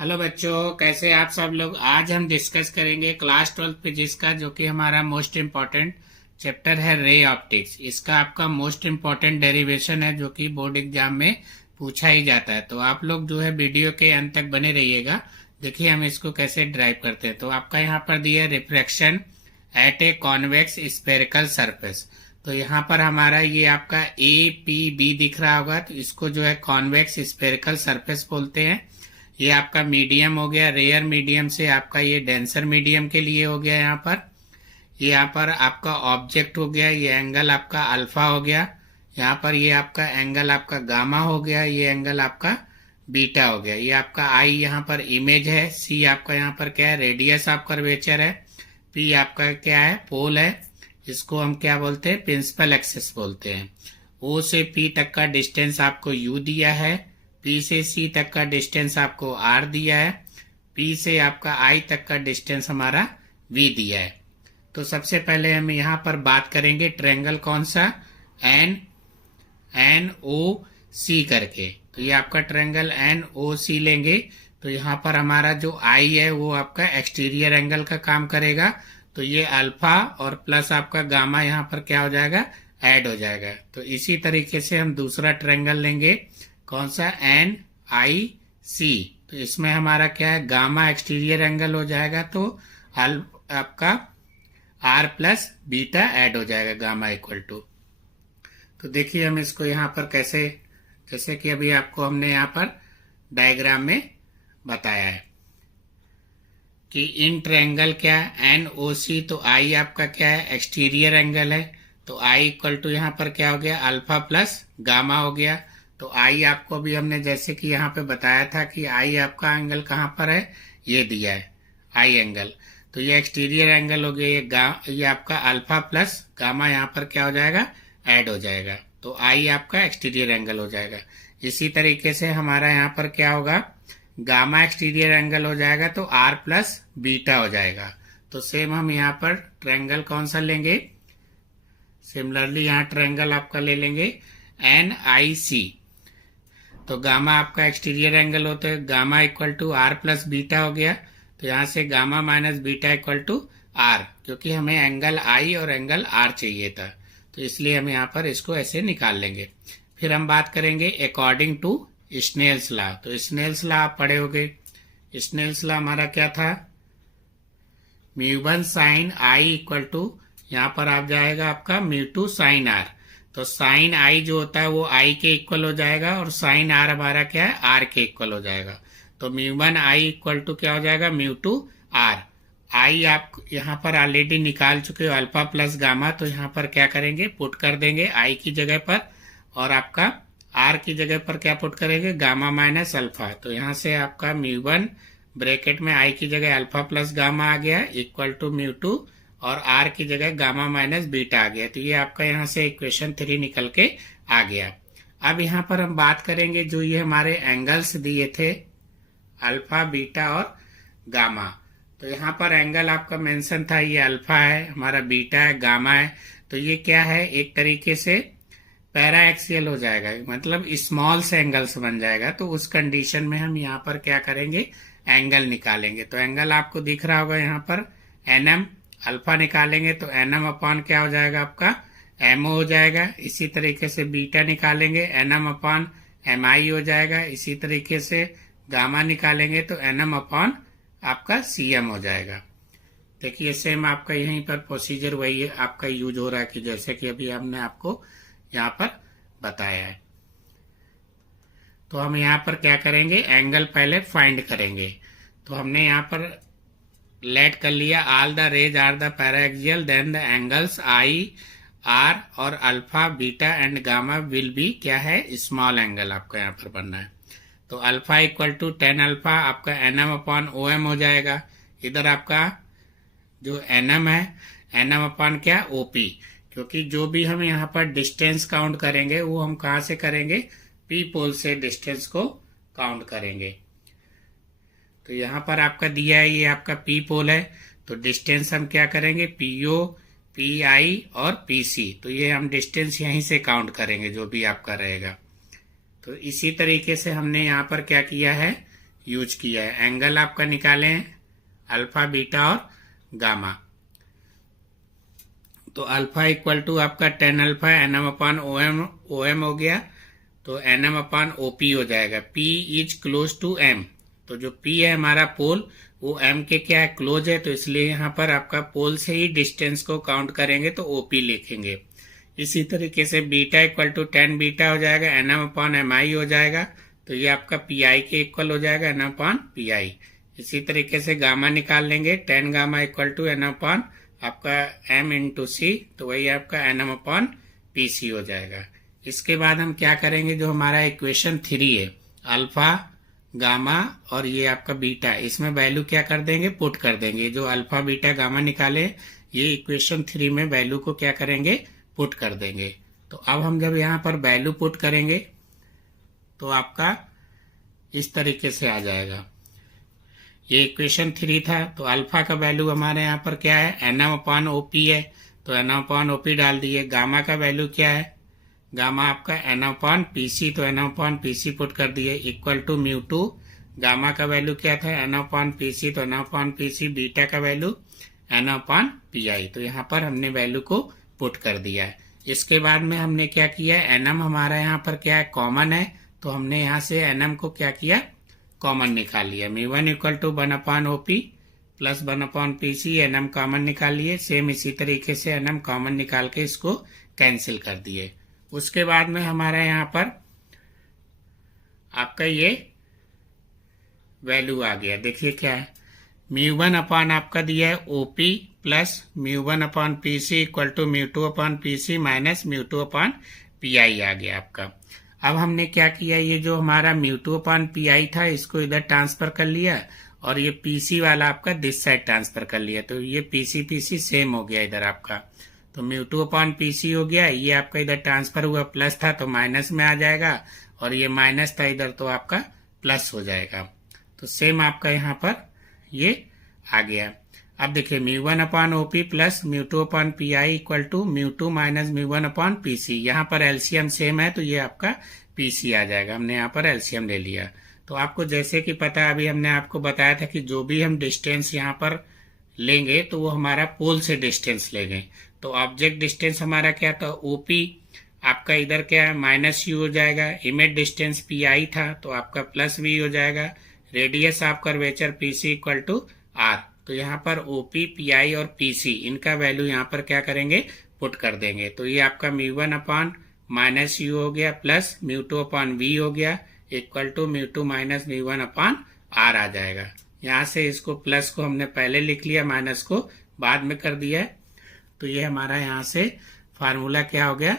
Hello बच्चों, कैसे आप सब लोग। आज हम डिस्कस करेंगे क्लास 12 फिजिक्स का, जो कि हमारा मोस्ट इम्पॉर्टेंट चैप्टर है, रे ऑप्टिक्स। इसका आपका मोस्ट इम्पॉर्टेंट डेरिवेशन है, जो कि बोर्ड एग्जाम में पूछा ही जाता है। तो आप लोग जो है वीडियो के अंत तक बने रहिएगा। देखिए हम इसको कैसे ड्राइव करते हैं। तो आपका यहाँ पर दिया है refraction at a convex spherical surface. तो यहाँ पर हमारा ये आपका APB दिख रहा होगा, तो इसको जो है कॉन्वेक्स स्फेरिकल सरफेस बोलते हैं। ये आपका मीडियम हो गया, रेयर मीडियम से आपका ये डेंसर मीडियम के लिए हो गया। यहाँ पर आपका ऑब्जेक्ट हो गया, ये एंगल आपका अल्फा हो गया। यहाँ पर ये आपका एंगल आपका गामा हो गया, ये एंगल आपका बीटा हो गया। ये आपका आई यहाँ पर इमेज है, सी आपका यहाँ पर क्या है, रेडियस ऑफ कर्वेचर है, पी आपका क्या है, पोल है। इसको हम क्या बोलते हैं, प्रिंसिपल एक्सिस बोलते हैं। ओ से पी तक का डिस्टेंस आपको यू दिया है, पी से सी तक का डिस्टेंस आपको आर दिया है, पी से आपका आई तक का डिस्टेंस हमारा वी दिया है। तो सबसे पहले हम यहाँ पर बात करेंगे ट्रायंगल कौन सा, NOC करके। तो ये आपका ट्रायंगल NOC लेंगे। तो यहाँ पर हमारा जो आई है वो आपका एक्सटीरियर एंगल का काम करेगा। तो ये अल्फा और प्लस आपका गामा यहाँ पर क्या हो जाएगा, ऐड हो जाएगा। तो इसी तरीके से हम दूसरा ट्रायंगल लेंगे, कौन सा, NIC। तो इसमें हमारा क्या है, गामा एक्सटीरियर एंगल हो जाएगा, तो आपका R प्लस बीटा ऐड हो जाएगा, गामा इक्वल टू। तो देखिए हम इसको यहाँ पर कैसे, जैसे कि अभी आपको हमने यहाँ पर डायग्राम में बताया है कि इन ट्रायंगल क्या है, NOC। तो I आपका क्या है, एक्सटीरियर एंगल है। तो I इक्वल टू यहाँ पर क्या हो गया, अल्फा प्लस गामा हो गया। तो I आपको अभी हमने जैसे कि यहाँ पे बताया था कि I आपका एंगल कहाँ पर है, ये दिया है I एंगल। तो ये एक्सटीरियर एंगल हो गया, ये आपका अल्फा प्लस गामा यहाँ पर क्या हो जाएगा, ऐड हो जाएगा। तो I आपका एक्सटीरियर एंगल हो जाएगा। इसी तरीके से हमारा यहाँ पर क्या होगा, गामा एक्सटीरियर एंगल हो जाएगा, तो R प्लस बीटा हो जाएगा। तो सेम हम यहाँ पर ट्रायंगल कौन सा लेंगे, सिमिलरली यहाँ ट्रायंगल आपका ले लेंगे NIC। तो गामा आपका एक्सटीरियर एंगल होता है, gamma equal to R plus beta हो गया। तो यहाँ से gamma minus beta equal to R, क्योंकि हमें एंगल I और एंगल R चाहिए था, तो इसलिए हम यहाँ पर इसको ऐसे निकाल लेंगे। फिर हम बात करेंगे अकॉर्डिंग टू स्नेल्स लॉ। तो स्नेल्स लॉ आप पढ़े होगे। स्नेल्स लॉ हमारा क्या था, म्यू1 साइन I इक्वल टू, यहाँ पर आप जाएगा आपका म्यू2 साइन R। तो साइन I जो होता है वो I के इक्वल हो जाएगा, और साइन R हमारा क्या है, R के इक्वल हो जाएगा। तो म्यू1 I इक्वल टू क्या हो जाएगा, म्यू2 R। I आप यहाँ पर ऑलरेडी निकाल चुके हो, अल्फा प्लस गामा। तो यहाँ पर क्या करेंगे, पुट कर देंगे I की जगह पर, और आपका R की जगह पर क्या पुट करेंगे, गामा माइनस अल्फा। तो यहाँ से आपका म्यू1 ब्रैकेट में I की जगह अल्फा प्लस गामा आ गया, इक्वल टू म्यू2, और R की जगह गामा माइनस बीटा आ गया। तो ये आपका यहाँ से इक्वेशन 3 निकल के आ गया। अब यहाँ पर हम बात करेंगे जो ये हमारे एंगल्स दिए थे, अल्फा बीटा और गामा। तो यहाँ पर एंगल आपका मेंशन था, ये अल्फा है, हमारा बीटा है, गामा है। तो ये क्या है, एक तरीके से पैरा एक्सियल हो जाएगा, मतलब स्मॉल से एंगल्स बन जाएगा। तो उस कंडीशन में हम यहाँ पर क्या करेंगे, एंगल निकालेंगे। तो एंगल आपको दिख रहा होगा यहाँ पर NM, अल्फा निकालेंगे तो NM अपॉन क्या हो जाएगा, आपका MO हो जाएगा। इसी तरीके से बीटा निकालेंगे, NM अपॉन MI हो जाएगा। इसी तरीके से गामा निकालेंगे तो NM अपॉन आपका CM हो जाएगा। देखिए सेम आपका यहीं पर प्रोसीजर वही है आपका यूज हो रहा है, कि जैसे कि अभी हमने आपको यहाँ पर बताया है। तो हम यहाँ पर क्या करेंगे, एंगल पहले फाइंड करेंगे। तो हमने यहाँ पर लेट कर लिया, all the rays are the paraxial, then the angles I, R और alpha beta and gamma will be क्या है, स्मॉल एंगल आपका यहाँ पर बनना है। तो अल्फा इक्वल टू 10 अल्फा आपका NM अपॉन OM हो जाएगा। इधर आपका जो NM है, NM अपॉन क्या, OP, क्योंकि जो भी हम यहाँ पर डिस्टेंस काउंट करेंगे वो हम कहाँ से करेंगे, P पोल से डिस्टेंस को काउंट करेंगे। तो यहाँ पर आपका दिया है, ये आपका P पोल है। तो डिस्टेंस हम क्या करेंगे, PO, PI और PC। तो ये हम डिस्टेंस यहीं से काउंट करेंगे, जो भी आपका रहेगा। तो इसी तरीके से हमने यहाँ पर क्या किया है, यूज किया है। एंगल आपका निकाले हैं अल्फा, बीटा और गामा। तो अल्फा इक्वल टू आपका ten alpha NM upon O M हो गया, तो एनएम अपान ओपी हो जाएगा। P is close to M, तो जो पी है हमारा पोल वो एम के क्या है, क्लोज है, तो इसलिए यहाँ पर आपका पोल से ही डिस्टेंस को काउंट करेंगे तो ओपी लिखेंगे। इसी तरीके से beta equal to ten beta हो जाएगा, एनएम अपान एम आई हो जाएगा, तो ये आपका पी आई के इक्वल हो जाएगा, एन अपान पी आई। इसी तरीके से गामा निकाल लेंगे, ten gamma equal to N upon आपका एम इंटू सी, तो वही आपका N M upon P C हो जाएगा। इसके बाद हम क्या करेंगे, जो हमारा इक्वेशन 3 है, अल्फा गामा और ये आपका बीटा, इसमें वैल्यू क्या कर देंगे, पुट कर देंगे। जो अल्फा बीटा गामा निकाले ये इक्वेशन 3 में वैल्यू को क्या करेंगे, पुट कर देंगे। तो अब हम जब यहाँ पर वैल्यू पुट करेंगे तो आपका इस तरीके से आ जाएगा। ये इक्वेशन 3 था, तो अल्फा का वैल्यू हमारे यहाँ पर क्या है, एन एम अपान ओपी है, तो एन एम अपान ओपी डाल दिए। गामा का वैल्यू क्या है, गामा आपका एन अपान पीसी, तो एन अपान पीसी पुट कर दिए, equal to mu two. Gamma का वैल्यू क्या था, एन अपान पीसी, तो एन अपान पीसी। बीटा का value N upon P I, तो यहाँ पर हमने वैल्यू को पुट कर दिया है। इसके बाद में हमने क्या किया, एन एम हमारा यहाँ पर क्या है, कॉमन है, तो हमने यहाँ से एन एम को क्या किया, कॉमन निकाल लिया। Mu one equal to one upon OP plus one upon PC, N M common निकाल लिए। सेम इसी तरीके से एन एम कॉमन निकाल के इसको कैंसिल कर दिए। उसके बाद में हमारा यहाँ पर आपका ये वैल्यू आ गया, देखिए क्या है, म्यू वन अपान आपका दिया है OP plus mu one upon P C equal to mu two upon P C minus mu two upon P I आ गया आपका। अब हमने क्या किया, ये जो हमारा mu two upon P I था इसको इधर ट्रांसफर कर लिया और ये पी सी वाला आपका दिस साइड ट्रांसफर कर लिया, तो ये पी सी सेम हो गया इधर आपका। तो mu two upon P C हो गया, ये आपका इधर ट्रांसफर हुआ, प्लस था तो माइनस में आ जाएगा, और ये माइनस था इधर तो आपका प्लस हो जाएगा। तो सेम आपका यहाँ पर ये आ गया। अब देखिए mu one upon OP plus mu two upon P I equal to mu two minus mu one upon P C. यहाँ पर एलसीएम सेम है तो ये आपका पी सी आ जाएगा, हमने यहाँ पर एलसीएम ले लिया। तो आपको जैसे कि पता है, अभी हमने आपको बताया था कि जो भी हम डिस्टेंस यहाँ पर लेंगे तो वो हमारा पोल से डिस्टेंस लेंगे। तो ऑब्जेक्ट डिस्टेंस हमारा क्या था, ओपी आपका इधर क्या है माइनस यू हो जाएगा, इमेज डिस्टेंस पी आई था तो आपका प्लस वी हो जाएगा, radius of curvature P C equal to R. तो यहाँ पर ओपी पी आई और पी सी इनका वैल्यू यहाँ पर क्या करेंगे, पुट कर देंगे। तो ये आपका mu one upon minus U हो गया plus mu two upon V हो गया equal to mu two minus mu one upon R आ जाएगा। यहाँ से इसको प्लस को हमने पहले लिख लिया, माइनस को बाद में कर दिया है। तो ये हमारा यहाँ से फार्मूला क्या हो गया,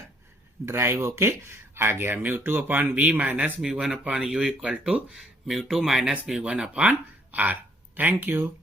ड्राइव होके आ गया। Mu two upon V minus mu one upon U equal to mu two minus mu one upon R. Thank you.